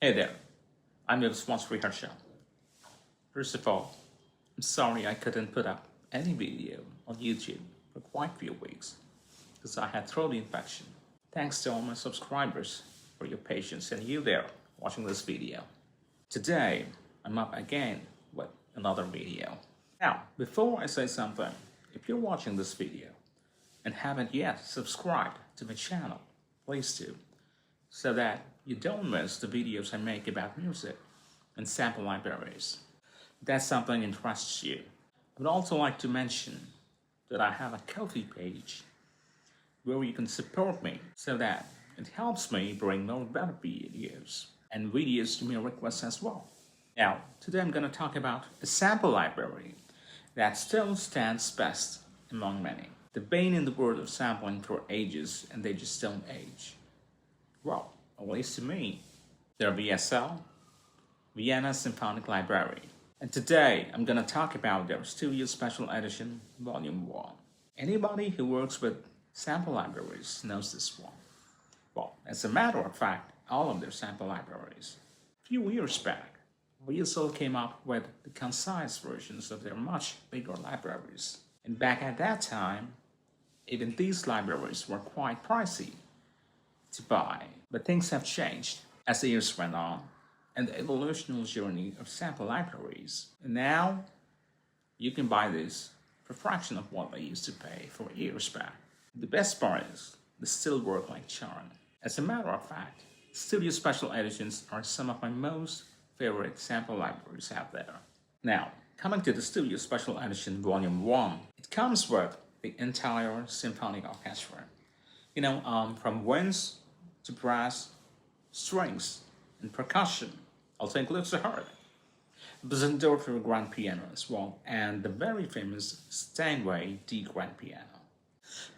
Hey there, I'm Vivaswan SriHarsha. First of all, I'm sorry I couldn't put up any video on YouTube for quite a few weeks because I had throat infection. Thanks to all my subscribers for your patience and you there watching this video. Today, I'm up again with another video. Now, before I say something, if you're watching this video and haven't yet subscribed to my channel, please do, so that you don't miss the videos I make about music and sample libraries. If that's something interests you. I would also like to mention that I have a Ko-fi page where you can support me so that it helps me bring more better videos and videos to your requests as well. Now, today I'm going to talk about a sample library that still stands best among many. They've been in the world of sampling for ages and they just don't age. Well, at least to me, they're VSL, Vienna Symphonic Library. And today, I'm going to talk about their Studio Special Edition Vol.1. Anybody who works with sample libraries knows this one. Well, as a matter of fact, all of their sample libraries. A few years back, VSL came up with the concise versions of their much bigger libraries. And back at that time, even these libraries were quite pricey to buy. But things have changed as the years went on and the evolutionary journey of sample libraries. And now you can buy this for a fraction of what they used to pay for years back. The best part is they still work like charm. As a matter of fact, Studio Special Editions are some of my most favorite sample libraries out there. Now, coming to the Studio Special Edition Vol.1, it comes with the entire symphonic orchestra. From winds to brass, strings, and percussion, also includes the harp, Bösendorfer grand piano as well, and the very famous Steinway D grand piano.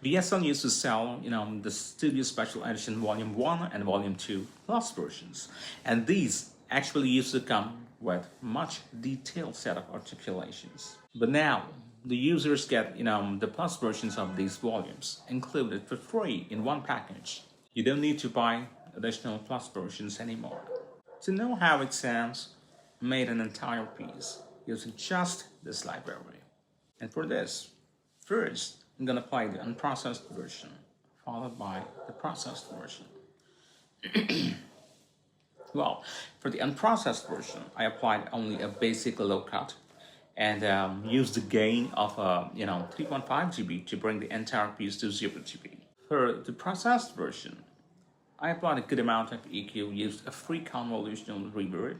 VSL used to sell, the Studio Special Edition Vol.1 and Vol.2 Plus versions, and these actually used to come with much detailed set of articulations. But now, the users get, the Plus versions of these volumes included for free in one package. You don't need to buy additional Plus versions anymore. To know how it sounds, I made an entire piece using just this library. And for this, first, I'm gonna play the unprocessed version, followed by the processed version. Well, for the unprocessed version, I applied only a basic low cut and used the gain of 3.5 dB to bring the entire piece to 0 dB. For the processed version, I applied a good amount of EQ, used a free convolutional reverb,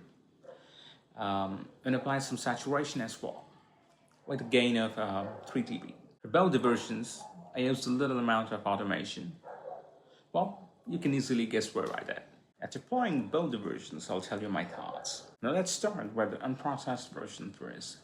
and applied some saturation as well, with a gain of 3 dB. For both the versions, I used a little amount of automation. Well, you can easily guess where I did. After playing both the versions, I'll tell you my thoughts. Now let's start with the unprocessed version first.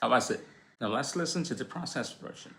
How was it? Now let's listen to the processed version.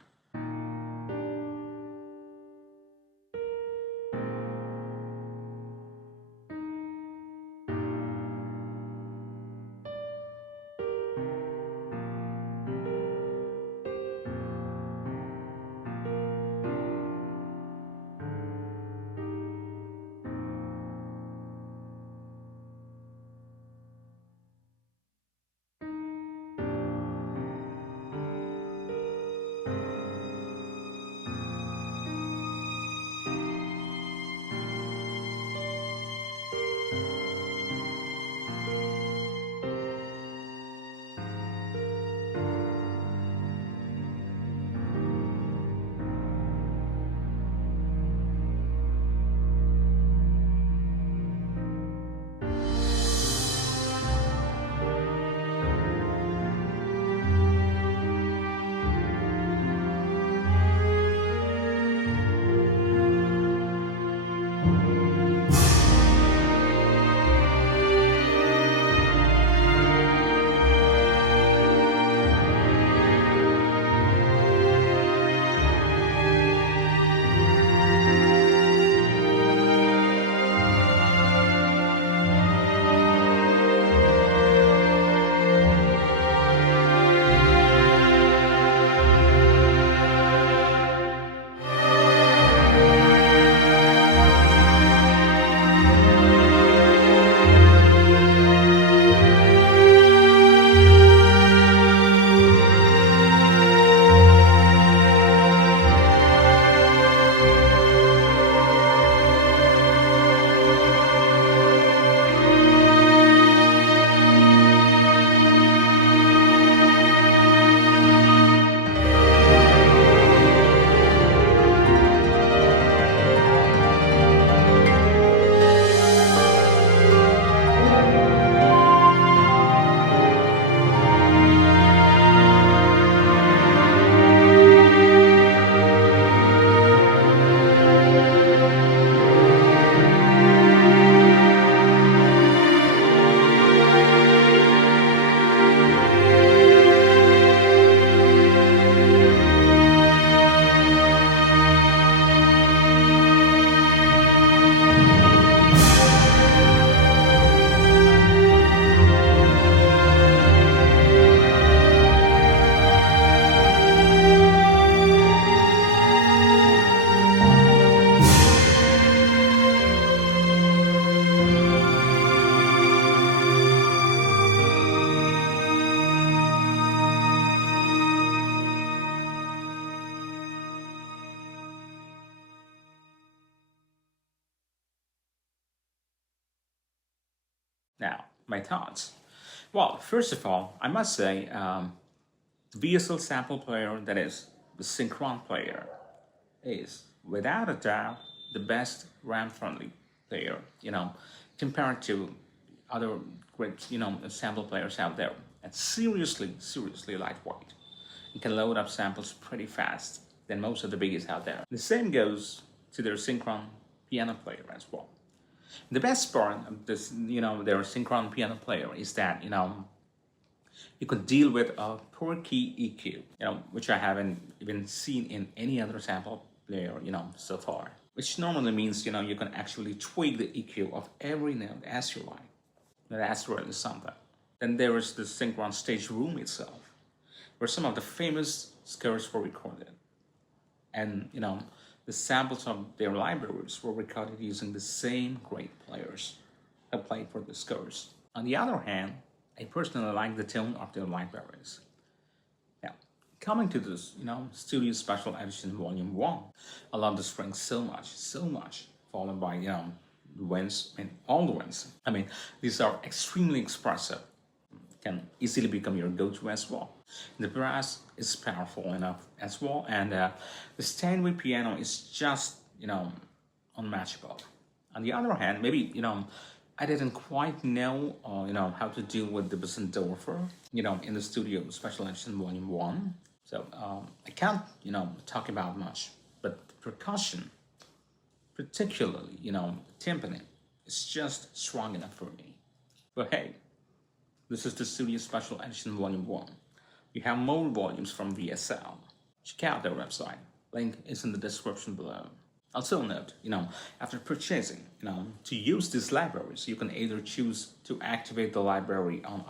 Now, my thoughts. Well, first of all, I must say VSL sample player, that is the Synchron player, is without a doubt the best RAM-friendly player, compared to other great, sample players out there. And seriously lightweight. You can load up samples pretty fast than most of the biggest out there. The same goes to their Synchron piano player as well. The best part of this, their Synchron piano player is that, you could deal with a per key EQ, which I haven't even seen in any other sample player, so far. Which normally means, you can actually tweak the EQ of every note as you like. Now, that's really something. Then there is the Synchron stage room itself, where some of the famous scores were recorded. And, the samples of their libraries were recorded using the same great players that played for the scores. On the other hand, I personally like the tone of their libraries. Now, coming to this, Studio Special Edition Vol.1, I love the strings so much, followed by, the winds, and all the winds. I mean, these are extremely expressive, can easily become your go-to as well. The brass is powerful enough as well, and the Steinway piano is just, unmatchable. On the other hand, maybe, I didn't quite know, how to deal with the Bösendorfer, in the Studio Special Edition Vol.1. So I can't, talk about much, but the percussion, particularly, timpani, is just strong enough for me. But hey, this is the Studio Special Edition Vol.1. You have more volumes from VSL. Check out their website. Link is in the description below. Also note, after purchasing, to use these libraries, you can either choose to activate the library on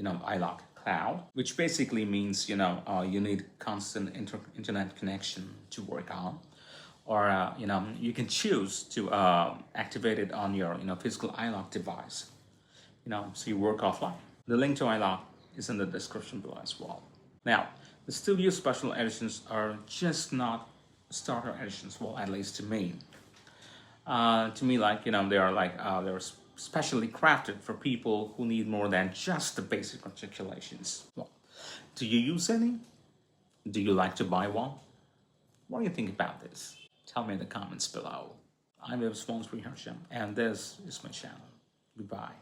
iLok Cloud, which basically means, you need constant internet connection to work on, or, you can choose to activate it on your, physical iLok device, so you work offline. The link to iLok is in the description below as well. Now, the Studio Special Editions are just not starter editions, well, at least to me. They are they're specially crafted for people who need more than just the basic articulations. Well, do you use any? Do you like to buy one? What do you think about this? Tell me in the comments below. I'm Vivaswan SriHarsha, and this is my channel. Goodbye.